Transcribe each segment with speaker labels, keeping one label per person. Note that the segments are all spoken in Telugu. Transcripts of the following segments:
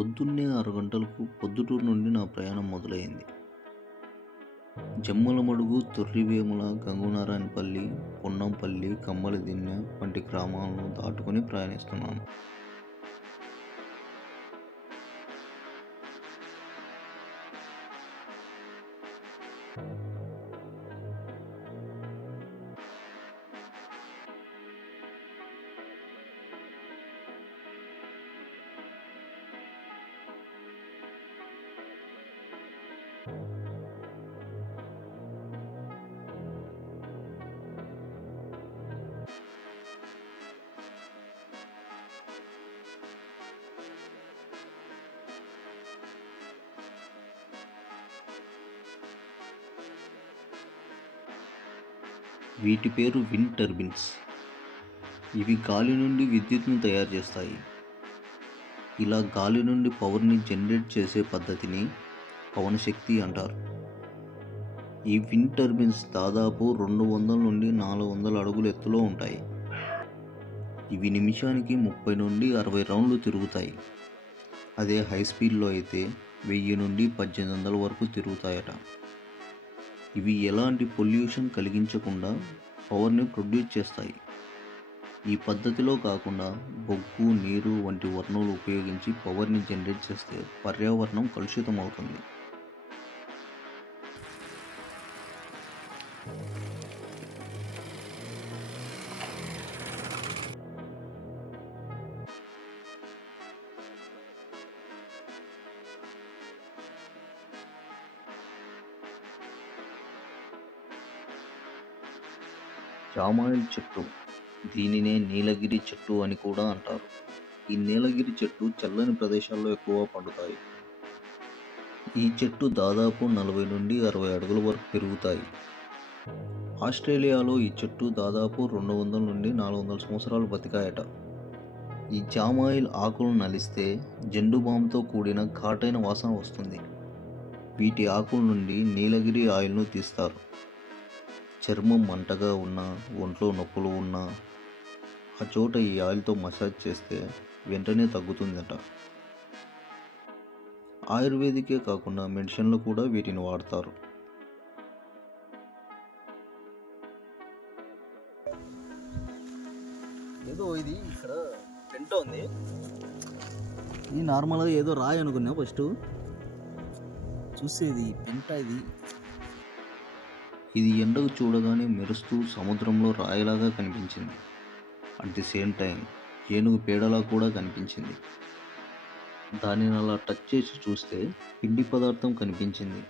Speaker 1: పొద్దున్నే ఆరు గంటలకు పొద్దుటూరు నుండి నా ప్రయాణం మొదలైంది. జమ్మలమడుగు తొర్రివేముల గంగునారాయణపల్లి పొన్నంపల్లి కమ్మలదిన్నె వంటి గ్రామాలను దాటుకొని ప్రయాణిస్తున్నాను. వీటి పేరు విండ్ టర్బిన్స్. ఇవి గాలి నుండి విద్యుత్ను తయారు చేస్తాయి. ఇలా గాలి నుండి పవర్ని జనరేట్ చేసే పద్ధతిని పవనశక్తి అంటారు. ఈ విండ్ టర్బిన్స్ దాదాపు రెండు వందల నుండి నాలుగు వందల అడుగుల ఎత్తులో ఉంటాయి. ఇవి నిమిషానికి ముప్పై నుండి అరవై రౌండ్లు తిరుగుతాయి. అదే హై స్పీడ్లో అయితే వెయ్యి నుండి పద్దెనిమిది వందల వరకు తిరుగుతాయట. ఇవి ఎలాంటి పొల్యూషన్ కలిగించకుండా పవర్ని ప్రొడ్యూస్ చేస్తాయి. ఈ పద్ధతిలో కాకుండా బొగ్గు నీరు వంటి వర్ణాలు ఉపయోగించి పవర్ని జనరేట్ చేస్తే పర్యావరణం కలుషితం అవుతుంది జామాయిల్ చెట్టు. దీనినే నీలగిరి చెట్టు అని కూడా అంటారు. ఈ నీలగిరి చెట్టు చల్లని ప్రదేశాల్లో ఎక్కువ పండుతాయి. ఈ చెట్టు దాదాపు నలభై నుండి అరవై అడుగుల వరకు పెరుగుతాయి. ఆస్ట్రేలియాలో ఈ చెట్టు దాదాపు రెండు వందల నుండి నాలుగు వందల సంవత్సరాలు బతికాయట. ఈ జామాయిల్ ఆకులను నలిస్తే జెండు బాంబుతో కూడిన ఘాటైన వాసన వస్తుంది. వీటి ఆకుల నుండి నీలగిరి ఆయిల్ను తీస్తారు. చర్మం మంటగా ఉన్నా ఒంట్లో నొప్పులు ఉన్నా ఆ చోట ఈ ఆయిల్తో మసాజ్ చేస్తే వెంటనే తగ్గుతుందట. ఆయుర్వేదికే కాకుండా మెడిసిన్లో కూడా వీటిని వాడతారు.
Speaker 2: ఏదో ఇది ఇక్కడ పెంట ఉంది. ఇది నార్మల్గా ఏదో రాయి అనుకున్నా ఫస్ట్. చూసేది పెంట ఇది.
Speaker 1: ఇది ఎండకు చూడగానే మెరుస్తూ సముద్రంలో రాయిలాగా కనిపించింది. అట్ ది సేమ్ టైం ఏనుగు పేడలా కూడా కనిపించింది. దానిని అలా టచ్ చేసి చూస్తే పిండి పదార్థం కనిపించింది.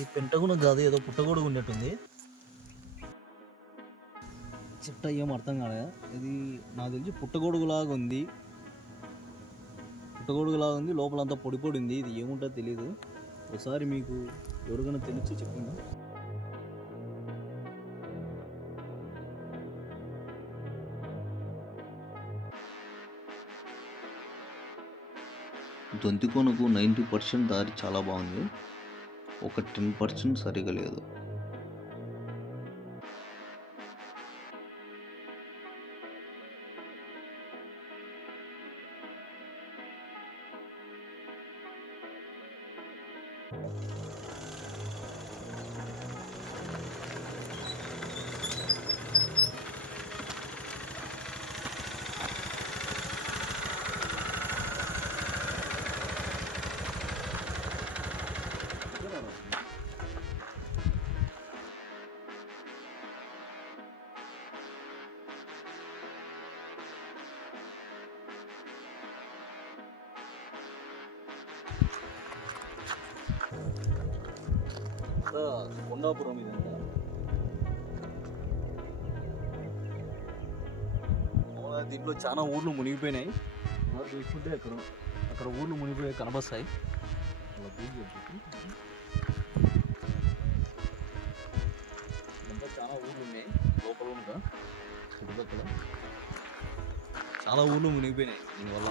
Speaker 2: ఈ పెంట కూడా కాదు ఏదో పుట్టగొడుగు ఉన్నట్టుంది. చిట్ట ఏం అర్థం కాలే. ఇది నాకు తెలిసి పుట్టగొడుగులాగా ఉంది. పుట్టగొడుగులాగా ఉంది లోపలంతా పొడి పొడి ఉంది ఇది ఏముంటుందో తెలియదు ఒకసారి మీకు ఎవరికైనా తెలిసి చెప్పండి
Speaker 1: దొంతికోనకు నైంటీ పర్సెంట్ దారి చాలా బాగుంది. ఒక టెన్ పర్సెంట్ సరిగా లేదు. Thank you.
Speaker 2: అంతా కొండాపురం ఇదంతా దీంట్లో చాలా ఊర్లు మునిగిపోయినాయి. చూసుకుంటే అక్కడ అక్కడ ఊర్లు మునిగిపోయి కనబస్తాయి చాలా ఊర్లు ఉన్నాయి లోపల ఉండగా చుట్టుపక్కల. చాలా ఊర్లు మునిగిపోయినాయి దీనివల్ల.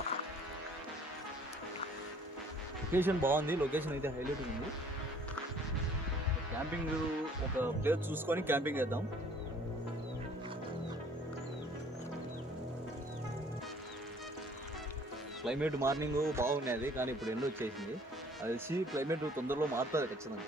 Speaker 2: లొకేషన్ బాగుంది లొకేషన్ అయితే హైలైట్ ఉంది. క్యాంపింగ్ ఒక ప్లేస్ చూసుకొని క్యాంపింగ్ చేద్దాం. క్లైమేట్ మార్నింగ్ బాగున్నది కానీ ఇప్పుడు ఎండ వచ్చేసింది అది క్లైమేట్ తొందరలో మారుతుంది ఖచ్చితంగా.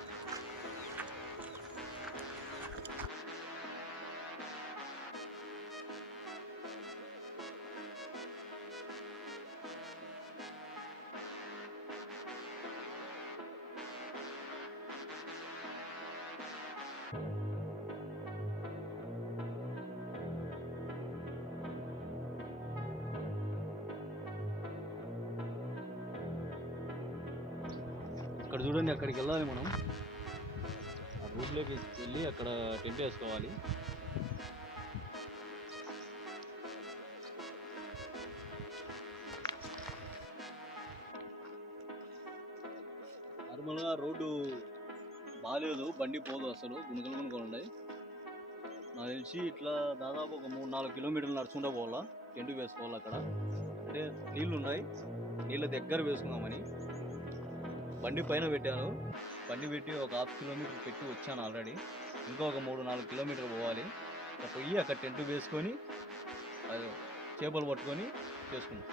Speaker 2: అక్కడ చూడండి అక్కడికి వెళ్ళాలి మనం. ఆ రూట్లోకి వెళ్ళి అక్కడ టెంట్ వేసుకోవాలి. నార్మల్గా రోడ్డు బాగాలేదు బండి పోదు అసలు గుణకలు గుణకలు ఉన్నాయి. నాకు తెలిసి ఇట్లా దాదాపు ఒక మూడు నాలుగు కిలోమీటర్లు నడుచుకుంటూ పోవాలా టెంట్ వేసుకోవాలి అక్కడ. అంటే నీళ్ళు ఉన్నాయి నీళ్ళ దగ్గర వేసుకుందామని. బండి పైన పెట్టాను. బండి పెట్టి ఒక హాఫ్ కిలోమీటర్ పెట్టి వచ్చాను ఆల్రెడీ. ఇంకా ఒక మూడు నాలుగు కిలోమీటర్ పోవాలి. అక్కడ పోయి అక్కడ టెంట్ వేసుకొని అది చేపలు పట్టుకొని చేసుకున్నాం.